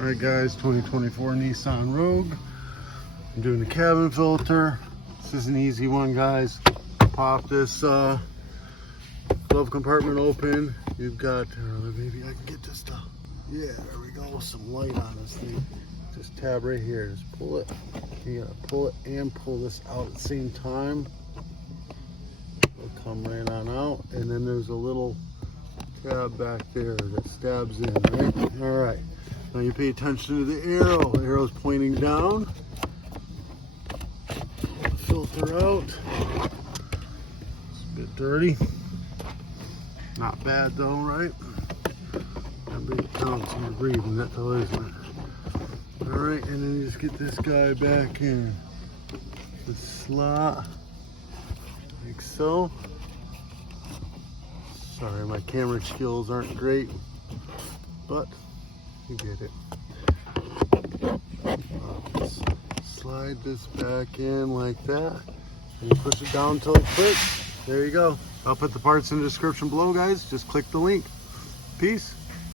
Alright guys, 2024 Nissan Rogue. I'm doing the cabin filter. This is an easy one, guys. Pop this glove compartment open. You've got, maybe I can get this stuff. Yeah, there we go. Some light on this thing. Just tab right here. Just pull it. You gotta pull it and pull this out at the same time. It'll come right on out. And then there's a little tab back there that stabs in, right? Alright. Now you pay attention to the arrow. The arrow's pointing down. Pull the filter out. It's a bit dirty. Not bad though, right? Everybody counts when you're breathing, that's all, isn't it? Alright, and then you just get this guy back in the slot, like so. Sorry, my camera skills aren't great, but you get it. Slide this back in like that, and you push it down until it clicks. There you go. I'll put the parts in the description below, guys. Just click the link. Peace.